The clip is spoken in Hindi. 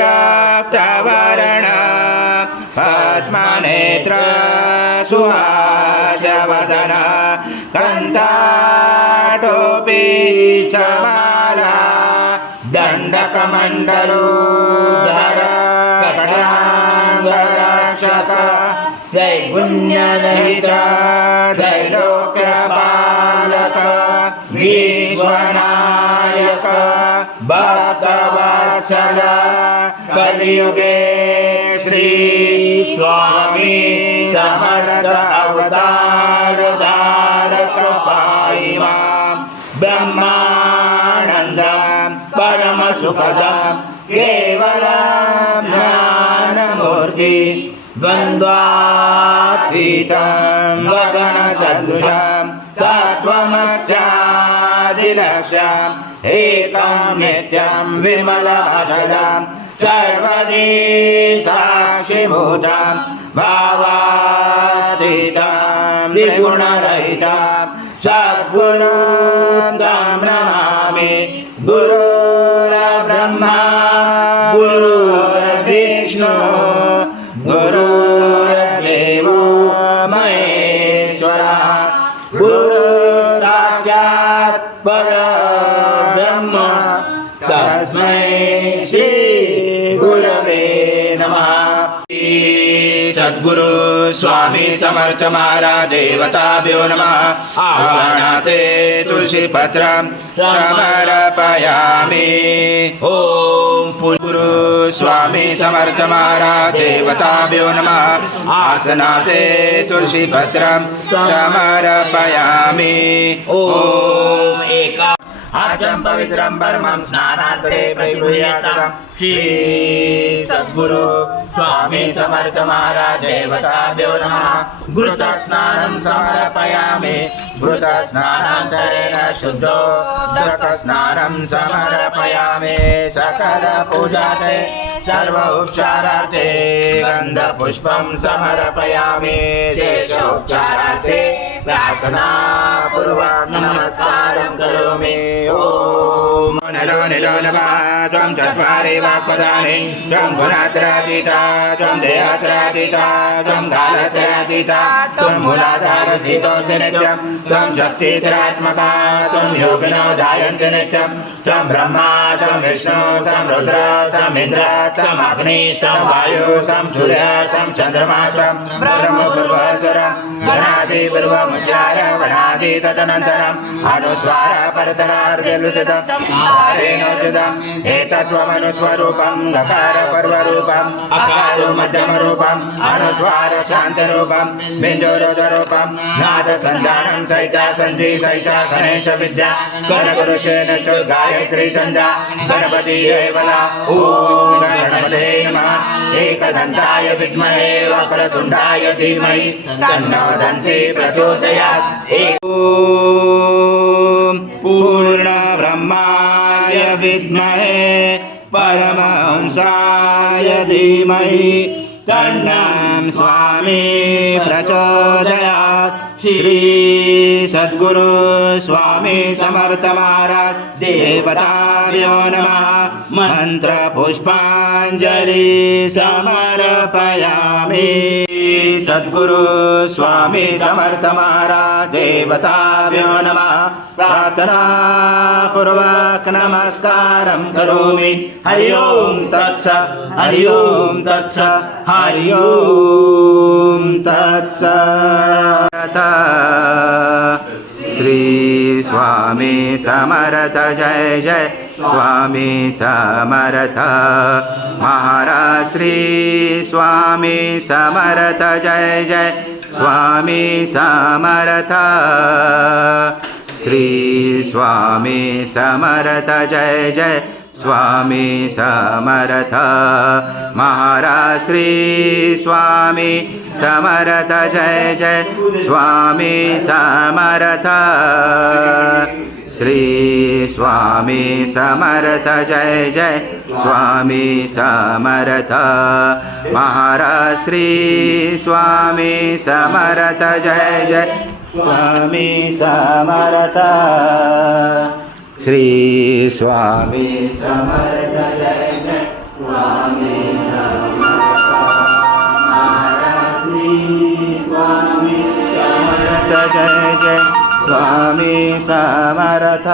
रक्तवर्ण पद्मनेत्र सुहासवदन कंठाटोपी चमाला दंडकमंडलोदर कटांगरक्षक जय पुण्यदयित जय लोकपालक विश्वनायक भक्तवत्सल कलियुगे श्री स्वामी समर्थ अवतार धारक पाहि मां ब्रह्मानंद परम सुखद केवल ज्ञानमूर्ति द्वन्द्वातीतं गगन सदृशं तत्त्वमस्यादिलक्ष्यम् एकं नित्यं विमलमचलं सर्वदी साक्षिभूतं भावातीतं त्रिगुणरहितं सद्गुरुं तं नमामि गुरुर्ब्रह्मा गुरुर्विष्णु गुरुर्देवो महेश्वरः गुरुर्साक्षात् परब्रह्म तस्मै श्री गुरवे नमः। सद्गुरु स्वामी समर्थ महाराज देवताभ्यो नमः। आवाहनाते तुलसी पत्रं समर्पयामि। ओम गुरु स्वामी समर्थ महाराज देवताभ्यो नमः। आसनाते तुलसी पत्रं समर्पयामि। ओम एका आचम पवित्रं परमं स्नानार्थे प्रयुज्यातं श्री सद्गुरु स्वामी समर्थ महाराज देवताभ्यो नमः। घृतस्नानं समर्पयामि। घृतस्नानान्तरेण शुद्धोदकस्नानं समर्पयामि। सकल पूजाते सर्व उपचारार्थे गन्धपुष्पं समर्पयामि। शेष उपचारार्थे प्रार्थना पूर्वक नमस्कारं करोमि। ओम नलो निलो नमः। त्वं चत्वारि वाक्पदानि त्वं गुणात्रातीता त्वं देहात्रातीता त्वं कालत्रातीता त्वं मूलाधारस्थितोऽसि नित्यं त्वं शक्तिधरात्मका त्वं योगिनो ध्यायन्ति नित्यं त्वं ब्रह्मा त्वं विष्णु त्वं रुद्र त्वं इन्द्र त्वं अग्नि त्वं वायु त्वं सूर्य त्वं चन्द्रमा त्वं ब्रह्मपूर्वस्वर गणादि पूर्वमुच्चार गणादि तदनन्तरम् अनुस्वार परतरार्जलुसितं आरेणोचितम् एतत्त्वमनुस्वरूपं गकार पर्वरूपम् अकारो मध्यमरूपम् अनुस्वार शान्तरूपं बिन्दुरुदरूपं नादसन्धानं सहिता सन्धि सहिता गणेश विद्या गणगुरुशेन च गायत्री छन्दा गणपति एवला। ॐ गणपते नमः। एकदन्ताय विद्महे वक्रतुण्डाय धीमहि तन्नो दन्ती प्रचोदयात्। ॐ पूर्णब्रह्माय विद्महे परमहंसाय धीमहि तन्नं स्वामी प्रचोदयात्। श्री सद्गुरु स्वामी समर्थ महाराज देवताभ्यो नमः। मंत्र पुष्पांजलि समर्पयामि। सद्गुरु स्वामी समर्थ महाराज देवताभ्यो नमः। प्रार्थना पूर्वक नमस्कारं करोमि। हरि ओम तत्सत् हरि ओम तत्सत् हरि ओम तत्सत्। श्री स्वामी समर्थ जय जय स्वामी समर्थ महाराज। श्री स्वामी समर्थ जय जय स्वामी समर्थ। श्री स्वामी समर्थ जय जय स्वामी समर्थ महाराज। श्री स्वामी समर्थ जय जय स्वामी समर्थ। श्री स्वामी समर्थ जय जय स्वामी समर्थ महाराज। श्री स्वामी समर्थ जय जय स्वामी समर्थ। श्री स्वामी समर्थ जय जय स्वामी समर्थ महाराज श्री स्वामी समर्थ जय जय स्वामी समर्थ